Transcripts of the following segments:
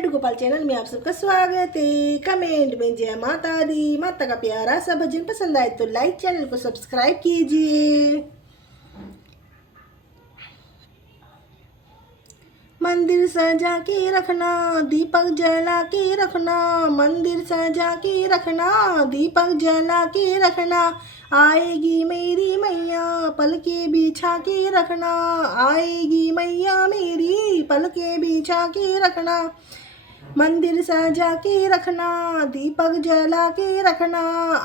Laddu Gopal channel में आप सबका स्वागत है। कमेंट में जय माता दी, माता का प्यारा सा भजन पसंद आए तो लाइक, चैनल को सब्सक्राइब कीजिए। मंदिर सजा के रखना, दीपक जला के रखना, मंदिर सजा के रखना, दीपक जला के रखना। आएगी मेरी मैया पलके बिछा के रखना, आएगी मैया मेरी पलके बिछा के रखना। मंदिर सजा के रखना, दीपक जला के रखना,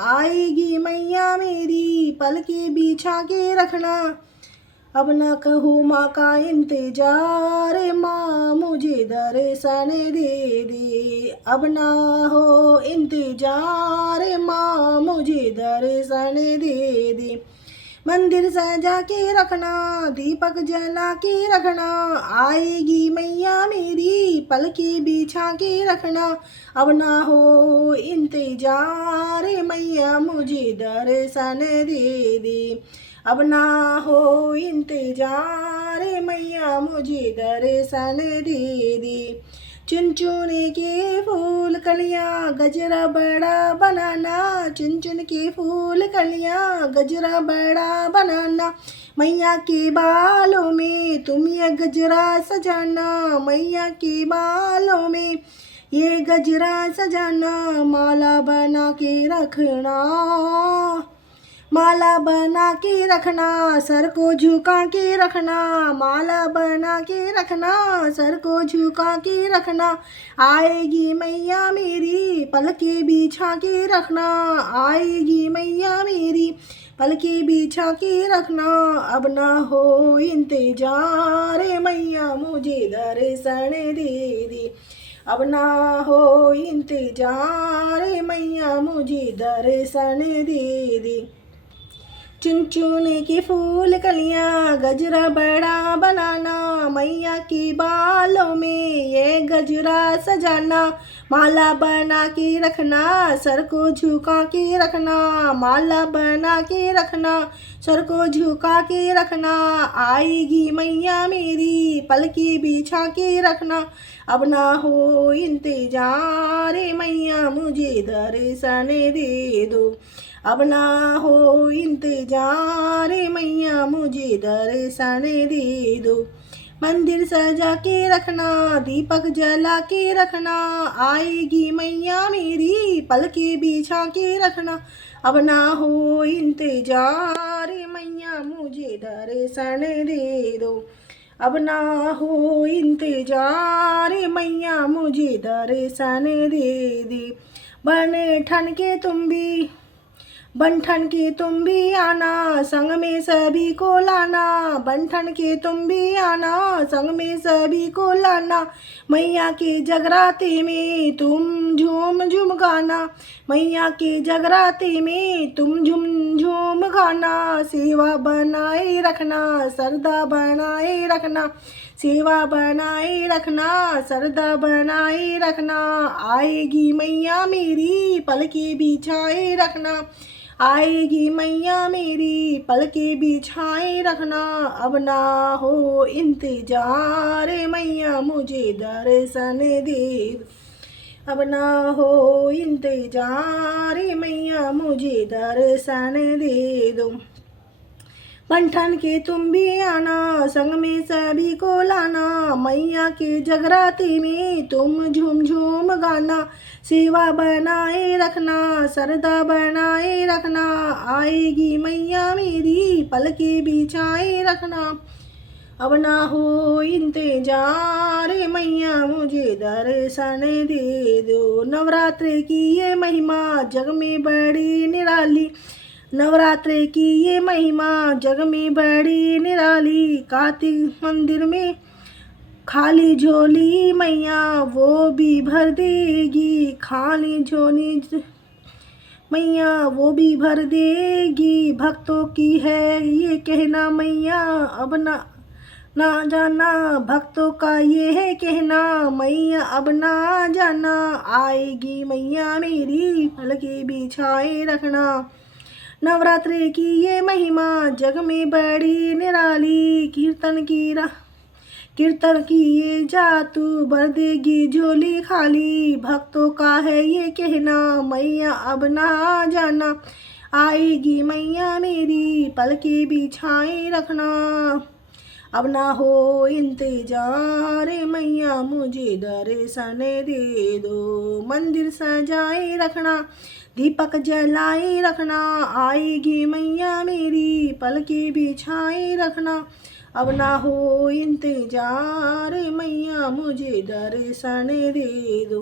आएगी मैया मेरी पलके बिछा के रखना। अब ना कहूँ माँ का इंतजार, माँ मुझे दर्शन दे दे। अब ना हो इंतजार, माँ मुझे दर्शन दे दे। मंदिर सजा के रखना, दीपक जला के रखना, आएगी मैया मेरी पलकी बिछा के रखना। अब ना हो इंतजार, मैया मुझे दर्शन दे दे। अब ना हो इंतजार, मैया मुझे दर्शन दे दे। चुन चुन के फूल कलियाँ गजरा बड़ा बनाना, चुन चुन के फूल कलियाँ गजरा बड़ा बनाना। मैया के बालों में तुम ये गजरा सजाना, मैया के बालों में ये गजरा सजाना। माला बना के रखना, माला बना के रखना, सर को झुका के रखना, माला बना के रखना, सर को झुका के रखना। आएगी मैया मेरी पलके बिछा के रखना, आएगी मैया मेरी पलके बिछा के रखना। अब ना हो इंतजार, मैया मुझे दर्शन दे दे। अब ना हो इंतजार, मैया मुझे दर्शन दे दे। चुन चुन के फूल कलियाँ गजरा बड़ा बनाना, मैया के बालों में ये गजरा सजाना। माला बना के रखना, सर को झुका के रखना, माला बना के रखना, सर को झुका के रखना। आएगी मैया मेरी पलकी बिछा के रखना। अब ना हो इंतजार, मैया मुझे दर्शन दे दो। अब ना हो इंतजार, मैया मुझे दर्शन दे दो। मंदिर सजा के रखना, दीपक जला के रखना, आएगी मैया मेरी पलके बिछा के रखना। अब ना हो इंतजार, मैया मुझे दर्शन दे दो। अब ना हो इंतजार, मैया मुझे दर्शन दे दे। बन ठन के तुम भी, बन ठन के तुम भी आना, संग में सभी को लाना। बन ठन के तुम भी आना, संग में सभी को लाना। मैया के जगराते में तुम झूम झूम गाना, मैया के जगराते में तुम झूम झूम गाना। सेवा बनाए रखना, सरदा बनाए रखना, सेवा बनाए रखना, सरदा बनाए रखना। आएगी मैया मेरी पलके बिछाए रखना, आएगी मैया मेरी पलके बिछाए रखना। अब ना हो इंतजार, मैया मुझे दर्शन दे। अब ना हो इंतजार, मैया मुझे दर्शन दे दो। बन ठन के तुम भी आना, संग में सभी को लाना। मैया के जगराते में तुम झूम झूम गाना। सेवा बनाए रखना, सरदा बनाए रखना। आएगी मैया मेरी पलके बिछाए रखना। अब ना हो इंतजार, मैया मुझे दर्शन दे दो। नवरात्रि की ये महिमा जग में बड़ी निराली, नवरात्रि की ये महिमा जग में बड़ी निराली। कार्तिक मंदिर में खाली झोली मैया वो भी भर देगी, खाली झोली मैया वो भी भर देगी। भक्तों की है ये कहना मैया, अब ना जाना, भक्तों का ये है कहना मैया अब ना जाना। आएगी मैया मेरी पलके बिछाए रखना। नवरात्रि की ये महिमा जग में बड़ी निराली। कीर्तन किए जा तू भर देगी झोली खाली, भक्तों का है ये कहना मैया अब ना जाना, आएगी मैया मेरी पलके बिछाए रखना, अब ना हो इंतजार मैया मुझे दर्शन दे दो, मंदिर सजाए रखना दीपक जलाए रखना, आएगी मैया मेरी पलके बिछाए रखना, अब ना हो इंतजार मैया मुझे दर्शन दे दो।